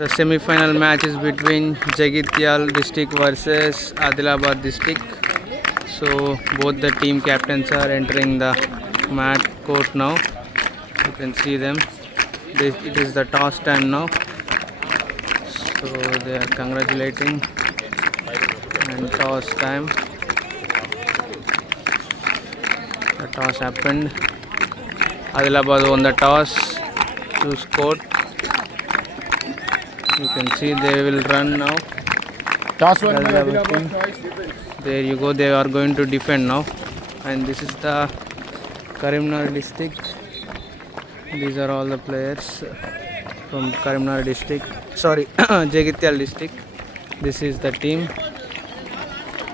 The semi-final match is between Jagityal district versus Adilabad district. So both the team captains are entering the mat court now. You can see them. It is the toss time now. So they are congratulating and toss time. The toss happened. Adilabad won the toss to score. You can see they will run now. Toss one by Adilabad. There you go. They are going to defend now. And this is the Karimnagar district. These are all the players from Karimnagar district. Sorry, Jagityal district. This is the team.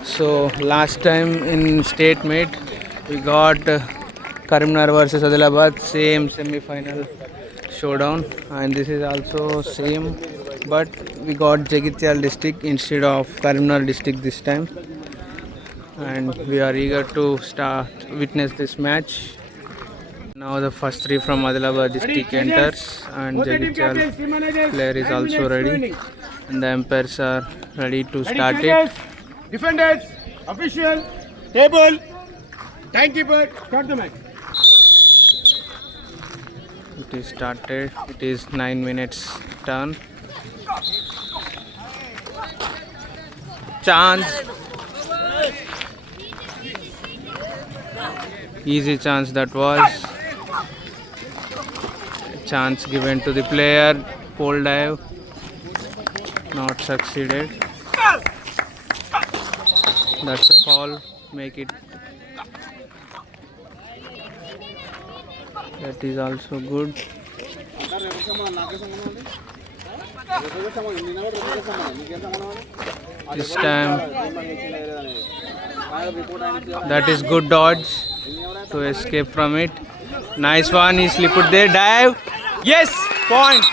So last time in state meet we got Karimnagar versus Adilabad, same semi-final showdown, and this is also same, but we got Jagityal district instead of Karimnagar district this time, and we are eager to witness this match. Now the first three from Adilabad district enters, and Jagityal player is also ready, and the umpires are ready to start it. Defenders, official, table, timekeeper, start the match. It is started. It is 9 minutes turn. Chance. Easy chance that was. Chance given to the player. Pole dive. Not succeeded. That's a foul. Make it. That is also good. This time, that is good dodge to escape from it. Nice one. He slipped there. Dive. Yes, point.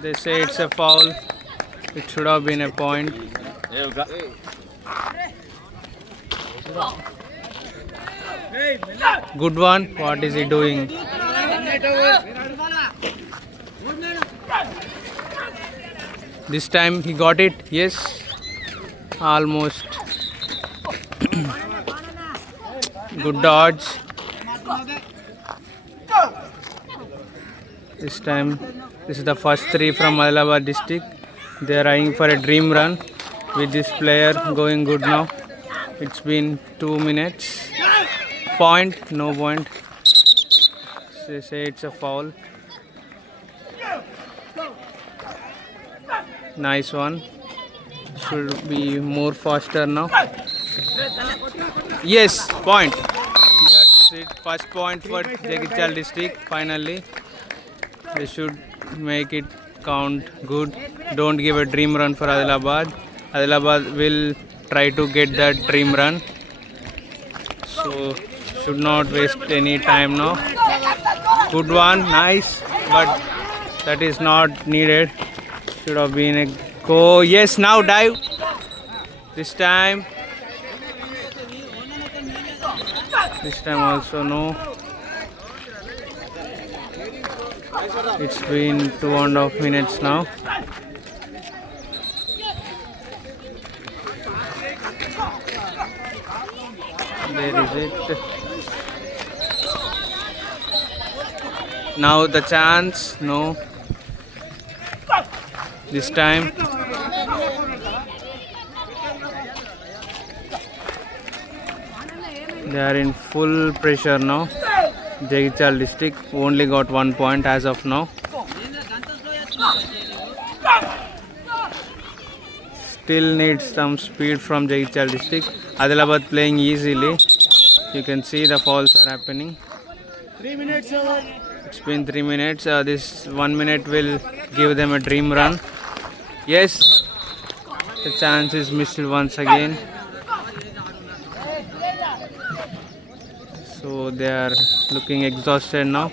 They say it's a foul. It should have been a point. Good one. What is he doing? This time he got it. Yes. Almost. Good dodge. This time, this is the first three from Adilabad district. They are eyeing for a dream run with this player going good now. It's been 2 minutes. Point, no point. They say it's a foul. Nice one. Should be more faster now. Yes, point. That's it. First point for Jagityal district. Finally, they should make it count good. Don't give a dream run for Adilabad. Adilabad will try to get that dream run. So should not waste any time now. Good one, nice, but that is not needed. Should have been a go. Yes, now dive. This time also no. It's been 2.5 minutes now. There is it. Now the chance, no. This time. They are in full pressure now. Jagityal district only got 1 point as of now. Still needs some speed from Jagityal district. Adilabad playing easily. You can see the fouls are happening. 3 minutes over. It's been 3 minutes. This 1 minute will give them a dream run. Yes, the chance is missed once again. So they are looking exhausted now.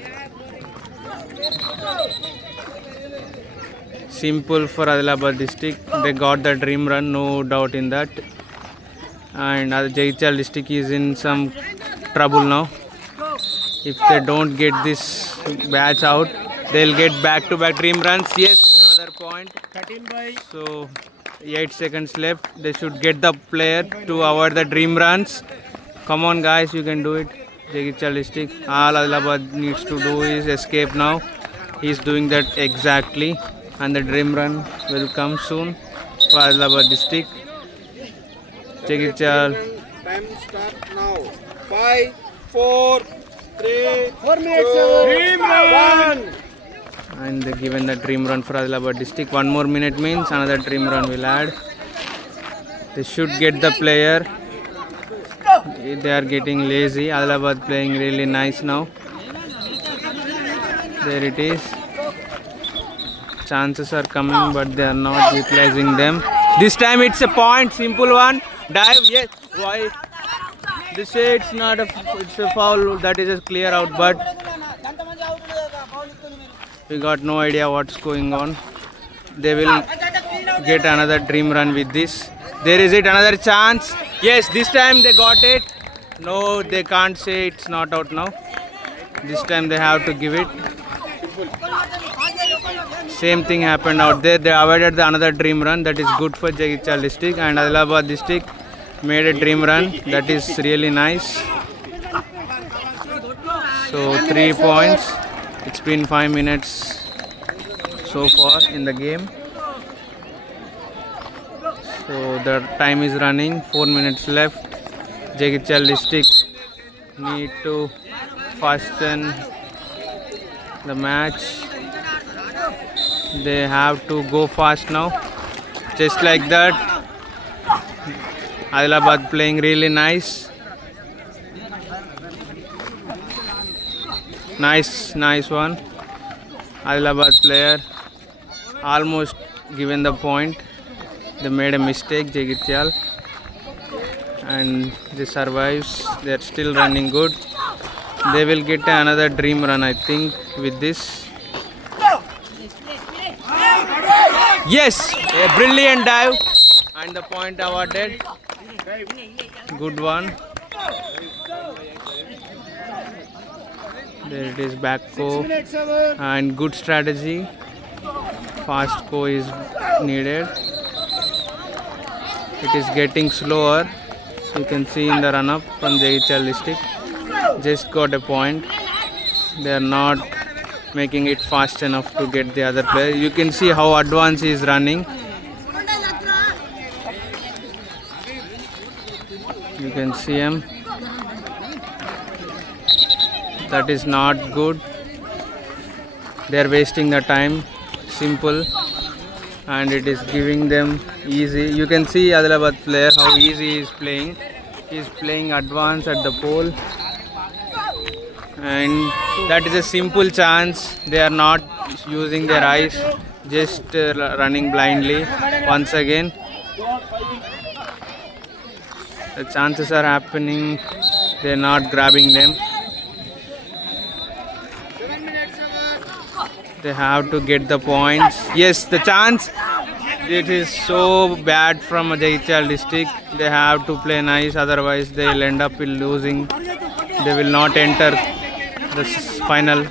Simple for Adilabad district. They got the dream run, no doubt in that. And Jagityal district is in some trouble now. If they don't get this batch out, They'll get back-to-back dream runs. Yes, another point. 13 by. So 8 seconds left. They should get the player to avoid the dream runs. Come on, guys, you can do it. Jagityal district. All Adilabad needs to do is escape now. He's doing that exactly, and the dream run will come soon for Adilabad district. Jagityal. Time start now. 5, 4, 3, 4 minutes. Dream run. 1. And they given the dream run for Adilabad district. 1 more minute means another dream run will add. They should get the player. They are getting lazy. Adilabad playing really nice now. There it is. Chances are coming, but they are not utilizing them. This time it's a point, simple one. Dive, yes. Why? They say it's not it's a foul. That is a clear out, but we got no idea what's going on. They will get another dream run with this. There is it, another chance. Yes, this time they got it. No, they can't say it's not out now. This time they have to give it. Same thing happened out there. They avoided the another dream run. That is good for Jagityal district, and Adilabad district made a dream run. That is really nice. So 3 points. It's been 5 minutes so far in the game. So the time is running. 4 minutes left. Jagityal district need to fasten the match. They have to go fast now. Just like that. Adilabad playing really nice. Nice one. Adilabad player almost given the point. They made a mistake, Jagityal, and they survives. They are still running good. They will get another dream run, I think, with this. Yes, a brilliant dive, and the point awarded. Good one. There it is, back go, and good strategy. Fast go is needed. It is getting slower. You can see in the run up from Jagityal district. Just got a point. They are not making it fast enough to get the other player. You can see how advanced he is running. You can see him. That is not good. They are wasting the time. Simple. And it is giving them easy. You can see Adilabad player how easy he is playing. He is playing advanced at the pole. And that is a simple chance. They are not using their eyes, just running blindly once again. The chances are happening. They are not grabbing them. They have to get the points. Yes, the chance. It is so bad from Jagityal district. They have to play nice, otherwise they will end up losing. They will not enter the final.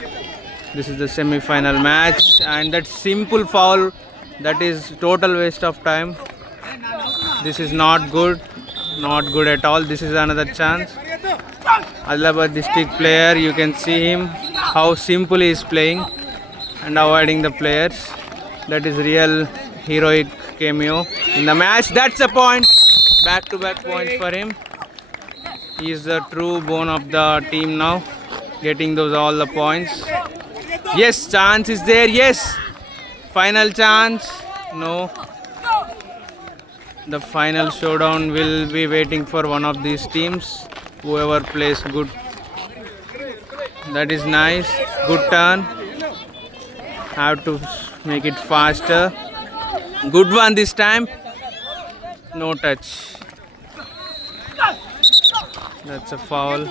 This is the semi-final match, and that simple foul, that is total waste of time. This is not good at all. This is another chance. Adilabad district player, you can see him how simple he is playing and avoiding the players. That is real heroic cameo in the match. That's a point. Back-to-back points for him. He is the true bone of the team now, getting those all the points. Yes, chance is there. Yes, final chance. No. The final showdown will be waiting for one of these teams. Whoever plays good. That is nice. Good turn. Have to make it faster. Good one this time. No touch. That's a foul.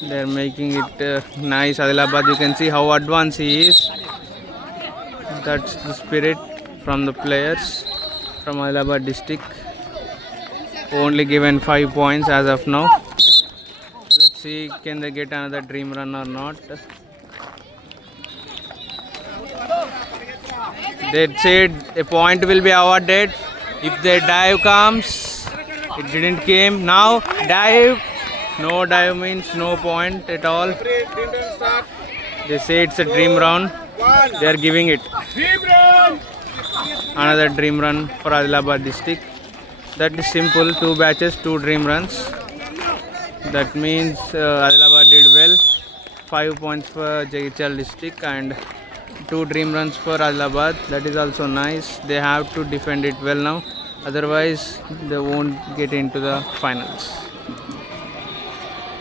They're making it nice. Adilabad, you can see how advanced he is. That's the spirit from the players from Adilabad district. Only given 5 points as of now. Let's see, can they get another dream run or not. They said a point will be awarded if the dive comes. It didn't came. Now dive. No dive means no point at all. Dream run start. They say it's a dream run. They are giving it. Dream run. Another dream run for Adilabad district. That is simple. 2 batches, 2 dream runs. That means Adilabad did well. 5 points for Jagityal district and 2 dream runs for Adilabad. That is also nice. They have to defend it well now. Otherwise, they won't get into the finals.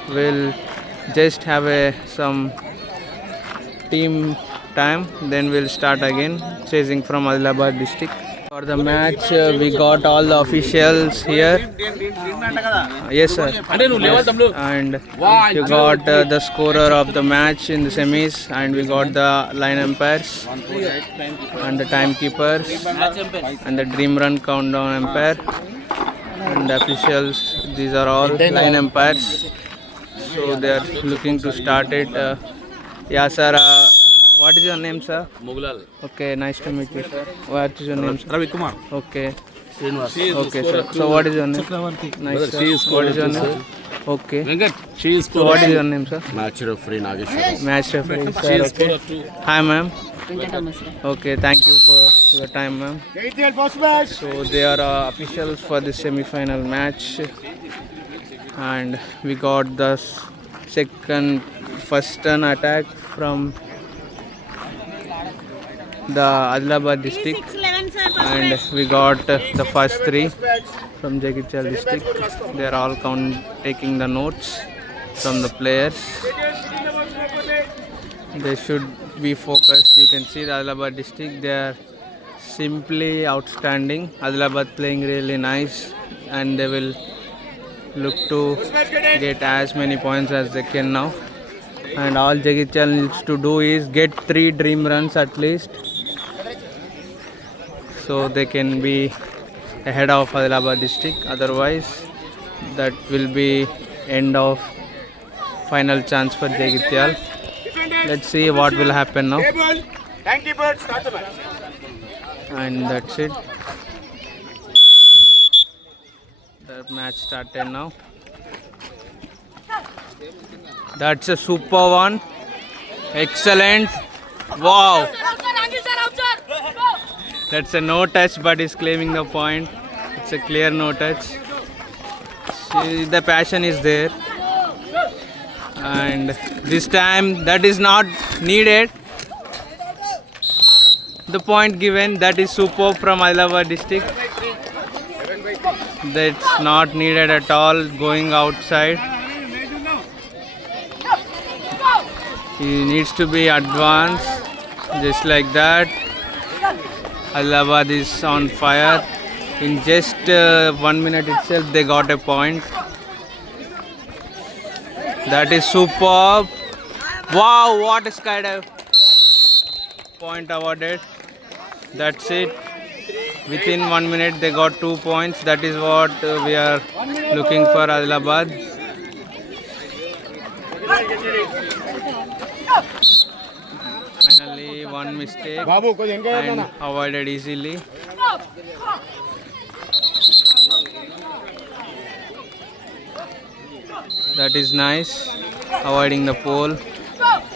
We'll just have some team time. Then we'll start again. Chasing from Adilabad district. For the match, we got all the officials here. Yes, sir. Yes. And you got the scorer of the match in the semis, and we got the line umpires and the timekeepers and the dream run countdown umpire and the officials. These are all line umpires. So they are looking to start it. Yeah, sir. What is your name, sir? Moglal. Okay, nice to meet you, sir. What is your name, sir? Ravi Kumar. Okay. Srinivas. Okay, sir. So what is your name? Nice, sir. What is your name? Okay. Venkat. She is So what is your name, sir? match referee Nageshwar. Match referee, She sir. is Okay. scorer too. Hi, ma'am. Okay, thank you for your time, ma'am. Jagityal first match. So they are officials for the semi-final match, and we got the first turn attack from the Adilabad district, 6-11 sir, first and match. we got the first 3 from Jagityal district. They are all taking the notes from the players. They should be focused. You can see the Adilabad district. They are simply outstanding. Adilabad playing really nice, and they will look to get as many points as they can now. And all Jagityal needs to do is get 3 dream runs at least, so they can be ahead of Adilabad district. Otherwise, that will be end of final chance for Jagityal. Let's see what will happen now. Table. Timekeeper. Start the match. And that's it. The match started now. That's a super one. Excellent. Wow. That's a no touch, but he's claiming the point. It's a clear no touch. See, the passion is there. And this time that is not needed. The point given, that is superb from Adilabad district. That's not needed at all, going outside. He needs to be advanced, just like that. Adilabad is on fire. In just 1 minute itself, they got a point. That is superb. Wow, what a skydive. Point awarded. That's it. Within 1 minute, they got 2 points. That is what we are looking for Adilabad. Finally, one mistake Babu, कुछ इनका and avoided easily. That is nice. Avoiding the pole.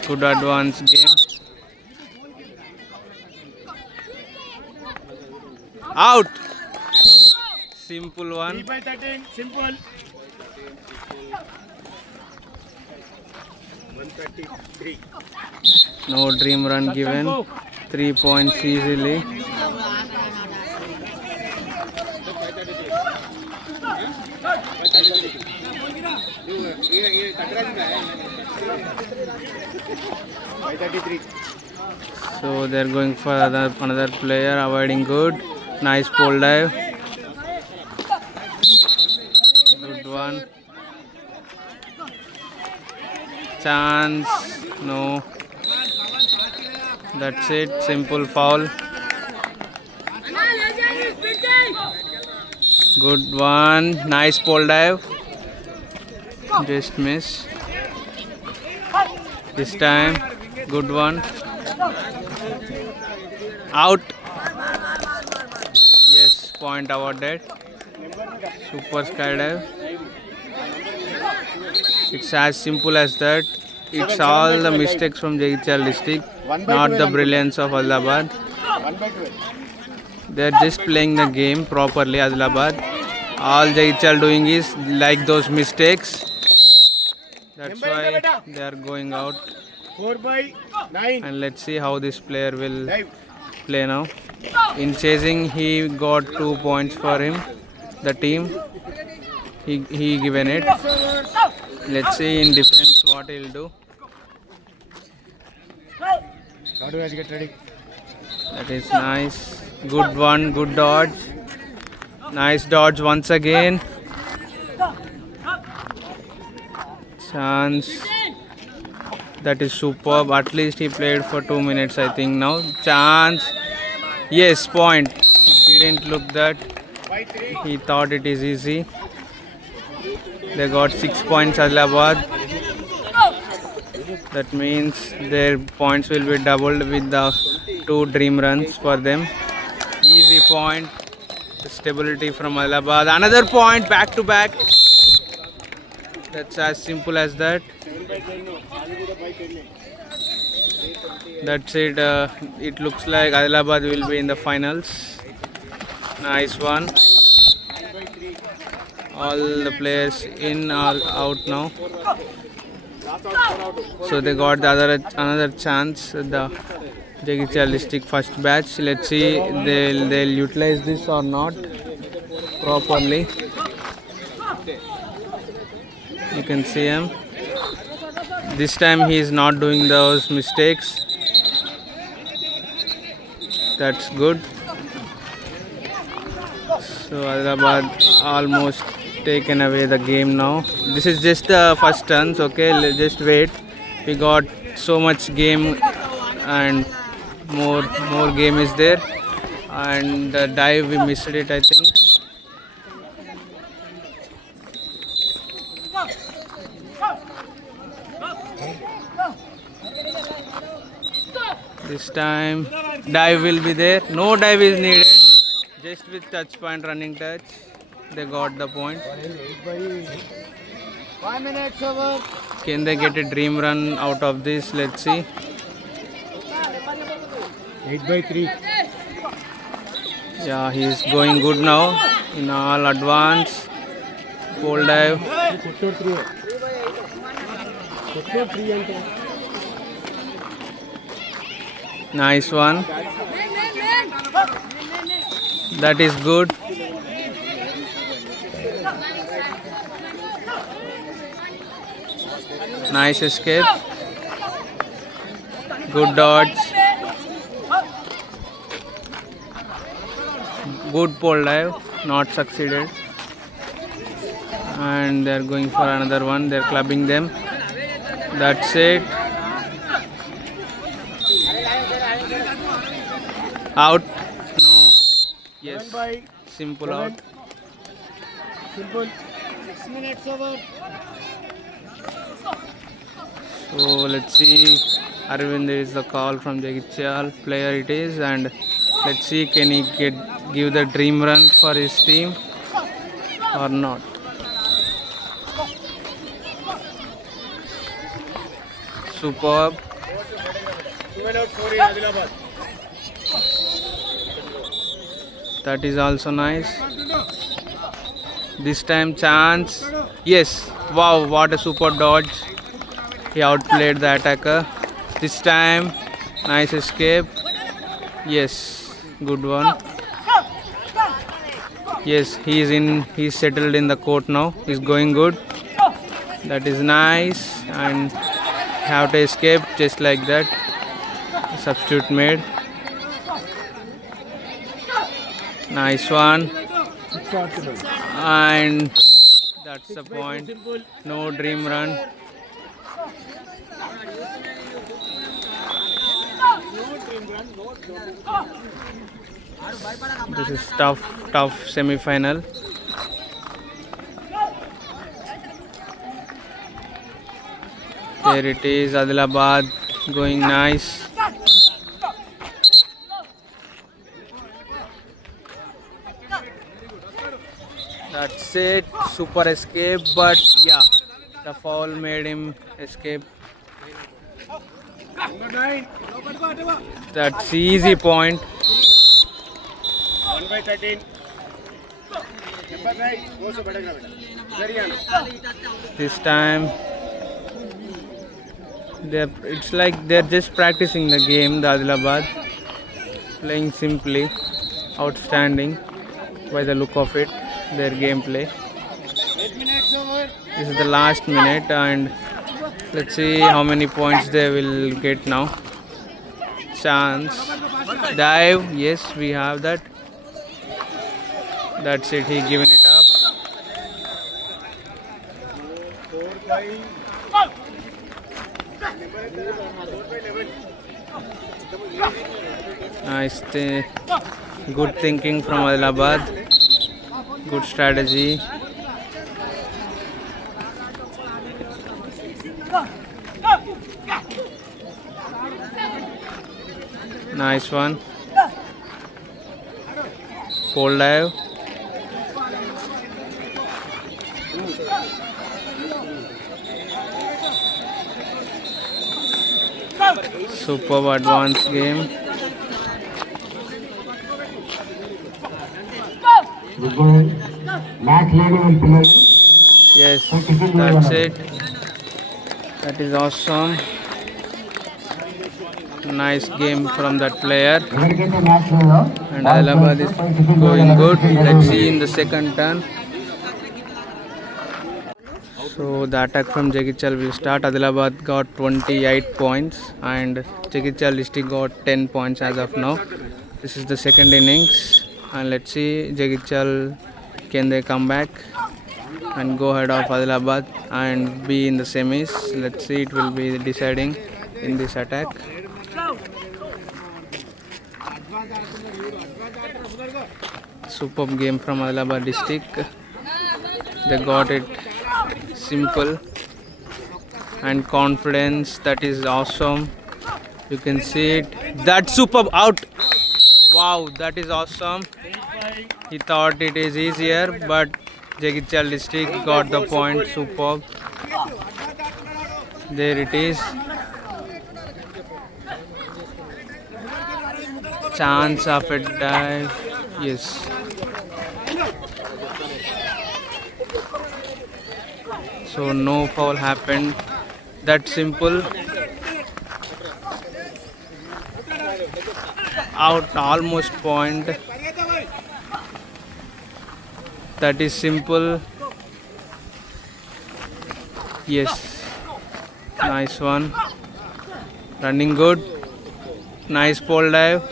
Good advance game. Out. Simple one. 3/13. Simple. 133. No dream run given. 3 points easily. So they're going for another player, avoiding good. Nice pole dive. Good one. Chance. No. That's it. Simple foul. Good one. Nice pole dive. Just miss. This time, good one. Out. Yes, point awarded. Super skydive. It's as simple as that. It's all the mistakes from Jaichal district, not the brilliance of Adilabad. 1/12. They're just playing the game properly, Adilabad. All Jaichal doing is like those mistakes. That's why they are going out. 4/9. And let's see how this player will Live. play now. In chasing, he got 2 points for him. The team, he given it. Let's see in defense what he'll do. How do you guys get ready? That is nice. Good one, good dodge. Nice dodge once again. Chance. That is superb. At least he played for 2 minutes, I think now. Chance. Yes, point. He didn't look that. 5/3. He thought it is easy. They got 6 points, Adilabad. That means their points will be doubled with the 2 dream runs for them. Easy point. Stability from Adilabad. Another point, back to back. That's as simple as that. That's it. It looks like Adilabad will be in the finals. Nice one. All the players in, all out now. So they got the another chance. The Jaichal district first batch. Let's see they'll utilize this or not properly. You can see him. This time he is not doing those mistakes. That's good. So Adilabad almost taken away the game now. This is just the first turns, okay? Just wait. We got so much game and more game is there. And the dive we missed it, I think. This time dive will be there. No dive is needed. Just with touch point, running touch. They got the point. 5 minutes over. Can they get a dream run out of this? Let's see. 8/3. Yeah, he is going good now. In all advance. Pole dive. Nice one. That is good. Nice escape. Good dodge. Good pole dive. Not succeeded. And they are going for another one. They are clubbing them. That's it. Out. No. Yes. Simple out. Simple. 6 minutes over. So let's see. Arvind is the call from Jaichal. Player it is, and let's see can he give the dream run for his team or not. Superb. 2 minutes for Adilabad. That is also nice. This time chance. Yes. Wow, what a super dodge. He outplayed the attacker. This time nice escape. Yes, good one. Yes, he's settled in the court now. He's going good. That is nice, and have to escape just like that. Substitute made. Nice one. And that's the point. No dream run. This is tough semi-final. There it is, Adilabad going nice. That's it. Super escape, but yeah, the foul made him escape. That's easy point. 1/13. Number 9. Go so better. Very on. This time, it's like they're just practicing the game. The Adilabad playing simply, outstanding by the look of it. Their gameplay. 8 minutes over. This is the last minute, and let's see how many points they will get now. Chance, dive. Yes, we have that. That's it. He given it up. 4/11. Nice. Good thinking from Adilabad. Good strategy. Nice one. Pole dive. Superb advanced game. Yes, that's it. That is awesome. Nice game from that player. And Adilabad is going good. Let's see in the second turn. So the attack from Jagichal will start. Adilabad got 28 points and Jagichal district got 10 points as of now. This is the second innings, and let's see Jagichal, can they come back and go ahead of Adilabad and be in the semis. Let's see, it will be deciding in this attack. Superb game from Adilabad district. They got it simple and confidence. That is awesome. You can see it. That's superb out. Wow, that is awesome. He thought it is easier, but Jagichal district got the point. Superb. There it is. Chance of a dive. Yes. So no foul happened. That simple. Out, almost point. That is simple. Yes. Nice one. Running good. Nice pole dive.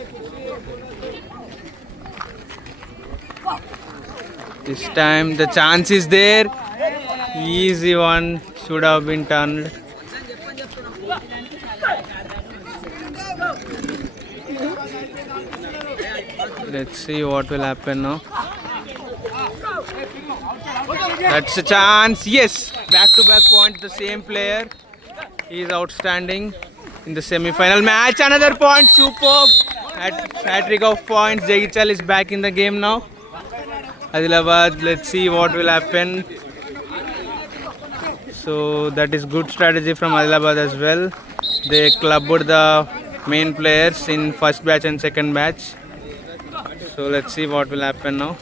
This time the chance is there. Easy one, should have been turned. Let's see what will happen now. That's a chance. Yes, back-to-back points. The same player. He is outstanding in the semi-final match. Another point. Superb. Hat-trick of points. Jagichal is back in the game now. Adilabad. Let's see what will happen. So that is good strategy from Adilabad as well. They clubbed the main players in first batch and second batch. So let's see what will happen now.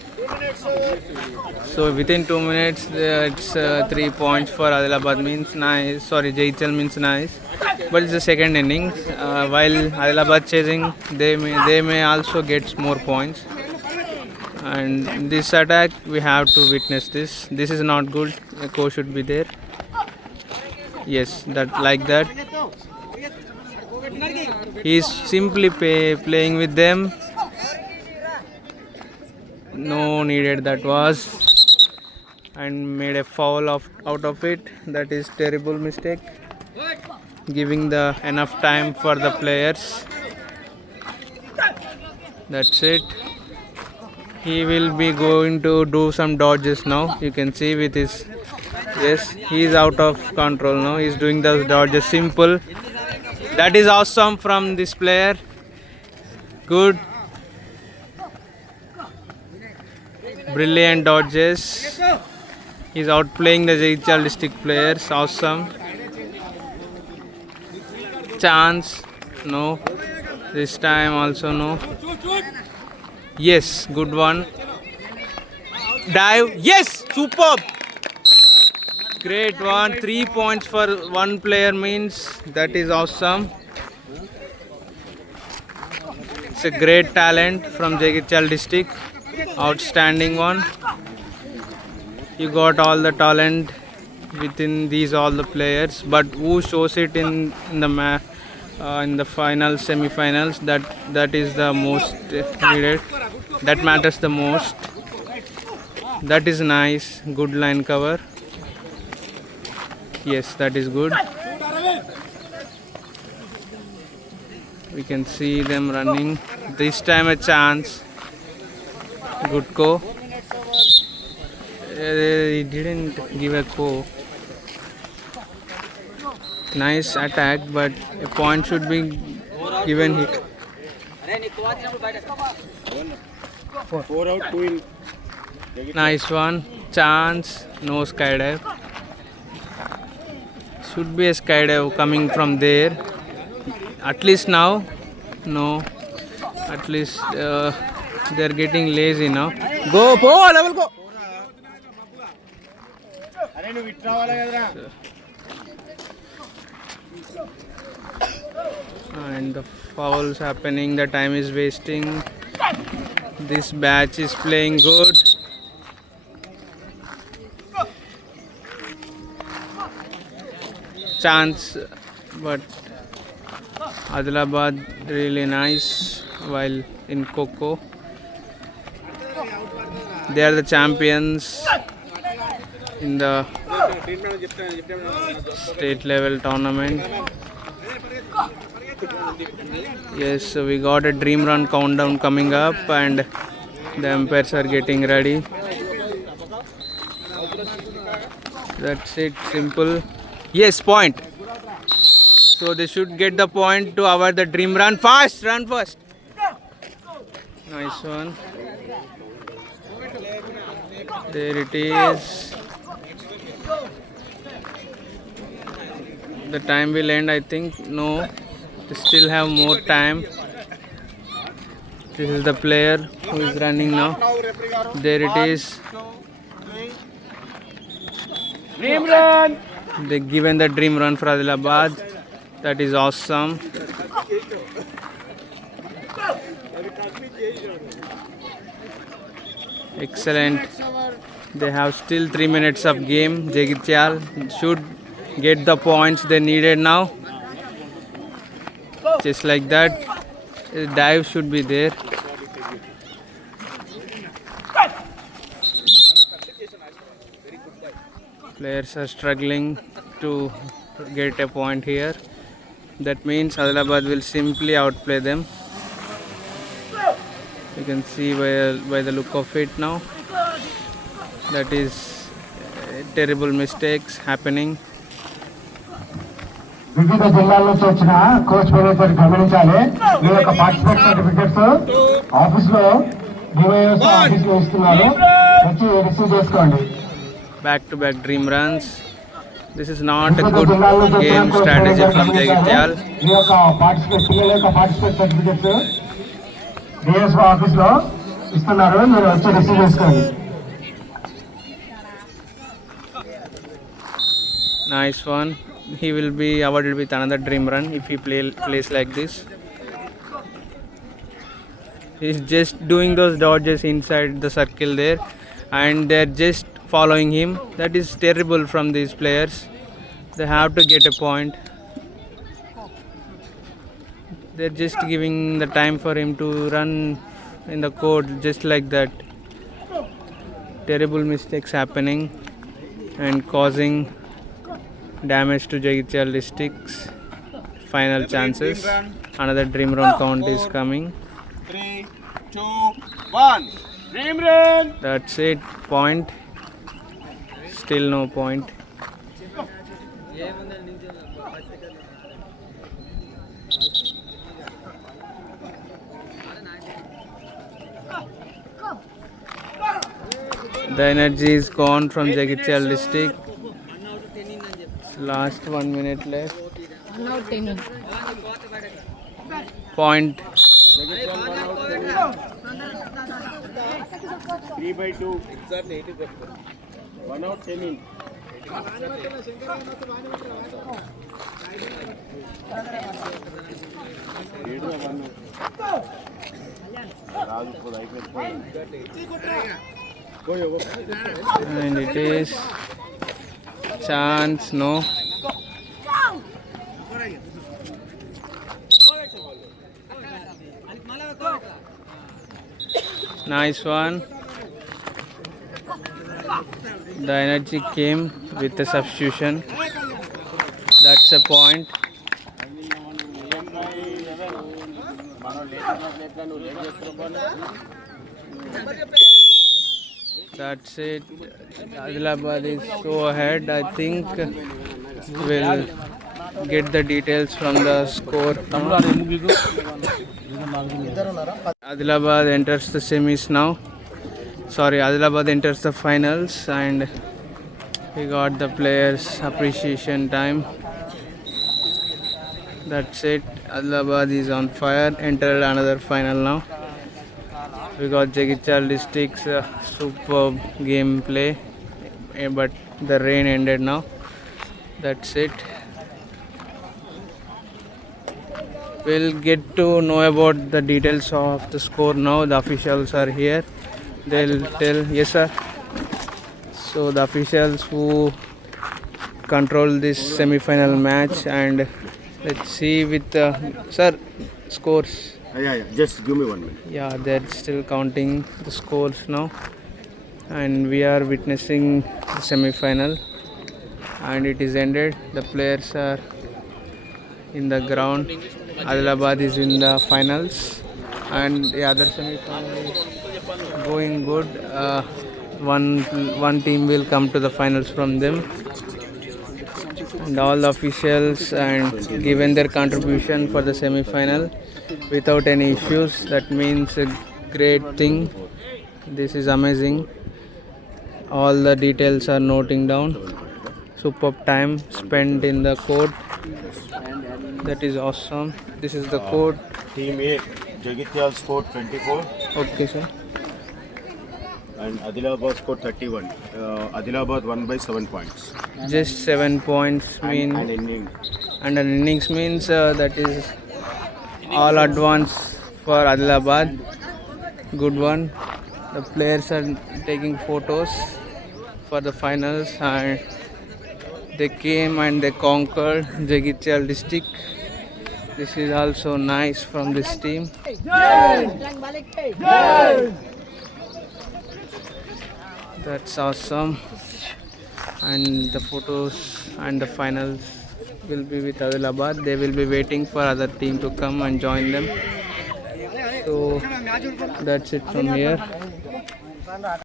So within 2 minutes, it's 3 points for Adilabad means nice. Sorry, Jagichal means nice. But it's the second innings. While Adilabad chasing, they may also get more points. And this attack, we have to witness this. This is not good. A coach should be there. Yes, that like that. He is simply playing with them. No needed that was, and made a foul out of it. That is terrible mistake. Giving the enough time for the players. That's it. He will be going to do some dodges now. You can see with his, yes, he is out of control now. He is doing those dodges simple. That is awesome from this player. Good. Brilliant dodges. He's outplaying the Jaichal district players. Awesome. Chance. No. This time also no. Yes, good one. Dive. Yes, superb. Great one. 3 points for one player means that is awesome. It's a great talent from Jaichal district. Outstanding one. You got all the talent within these all the players, but who shows it in the final semi-finals, that is the most needed. That matters the most. That is nice. Good line cover. Yes, that is good. We can see them running. This time a chance. Good go. He didn't give a go. Nice attack, but a point should be given here. 4 out, 2 in. Nice one. Chance. No skydive. Should be a skydive coming from there. At least now. No. At least they're getting lazy now. Go, level go. అరే నువ్వు it రావాలా కదరా And the fouls happening, the time is wasting. This batch is playing good. Chance, but Adilabad really nice while in Coco. They are the champions in the state level tournament. Yes, so we got a dream run countdown coming up and the umpires are getting ready. That's it, simple. Yes, point. So they should get the point to avoid the dream run. Fast, run first. Nice one. There it is. The time will end, I think. No, they still have more time. This is the player who is running now. There it is. Dream run. They given the dream run for Adilabad. That is awesome. Excellent. They have still 3 minutes of game. Jaichal should get the points they needed now. Just like that. A dive should be there. Players are struggling to get a point here. That means Adilabad will simply outplay them. You can see by the look of it now. That is terrible mistakes happening. వివిధ జిల్లాల నుంచి వచ్చిన coach manager గమనించాలి. మీ యొక్క participate certificates office లో DYS office లో ఇస్తున్నారు, వచ్చి రిసీవ్ చేసుకోండి. Back to back dream runs. This is not a good game strategy from Jaichal. మీ యొక్క పార్టిసిపేట్ పిల్లల యొక్క పార్టిసిపేట్ సర్టిఫికెట్స్ డిఎస్ఓ ఆఫీస్ లో ఇస్తున్నారు, మీరు వచ్చి రిసీవ్ చేసుకోండి. Nice one. He will be awarded with another dream run if he plays like this. He's just doing those dodges inside the circle there, and they're just following him. That is terrible from these players. They have to get a point. They're just giving the time for him to run in the court just like that. Terrible mistakes happening and causing damage to Jaichal district's final chances. Another dream run count is coming. 3, 2, 1. Dream run. That's it. Point. Still no point. The energy is gone from Jagityal district. Last 1 minute left. Point. 3/2. Exactly 80%. 1 out 10 in. And it is chance, no. Nice one. The energy came with the substitution. That's a point. That's it. Adilabad is so ahead. I think we'll get the details from the score. Adilabad enters the semis now. Sorry, Adilabad enters the finals, and we got the players' appreciation time. That's it. Adilabad is on fire. Entered another final now. We got Jagityal district's superb gameplay, but the rain ended now. That's it. We'll get to know about the details of the score now. The officials are here. They'll tell. Yes, sir. So the officials who control this semi-final match, and let's see with sir scores. Yeah. Just give me 1 minute. Yeah, they're still counting the scores now, and we are witnessing the semi-final, and it is ended. The players are in the ground. Adilabad is in the finals, and the other semi-final is going good. One team will come to the finals from them, and all the officials and given their contribution for the semi-final without any issues. That means a great thing. This is amazing. All the details are noting down. Superb time spent in the court. That is awesome. This is the court. Team A, Jagityal scored 24 Okay, sir. and Adilabad scored 31. Adilabad won by 7 points. Just 7 points mean, And inning. and an innings means that is all advance for Adilabad. Good one. The players are taking photos for the finals, and they came and they conquered Jagityal district. This is also nice from this team. That's awesome. And the photos and the finals will be with Adilabad. They will be waiting for other team to come and join them. So that's it from here.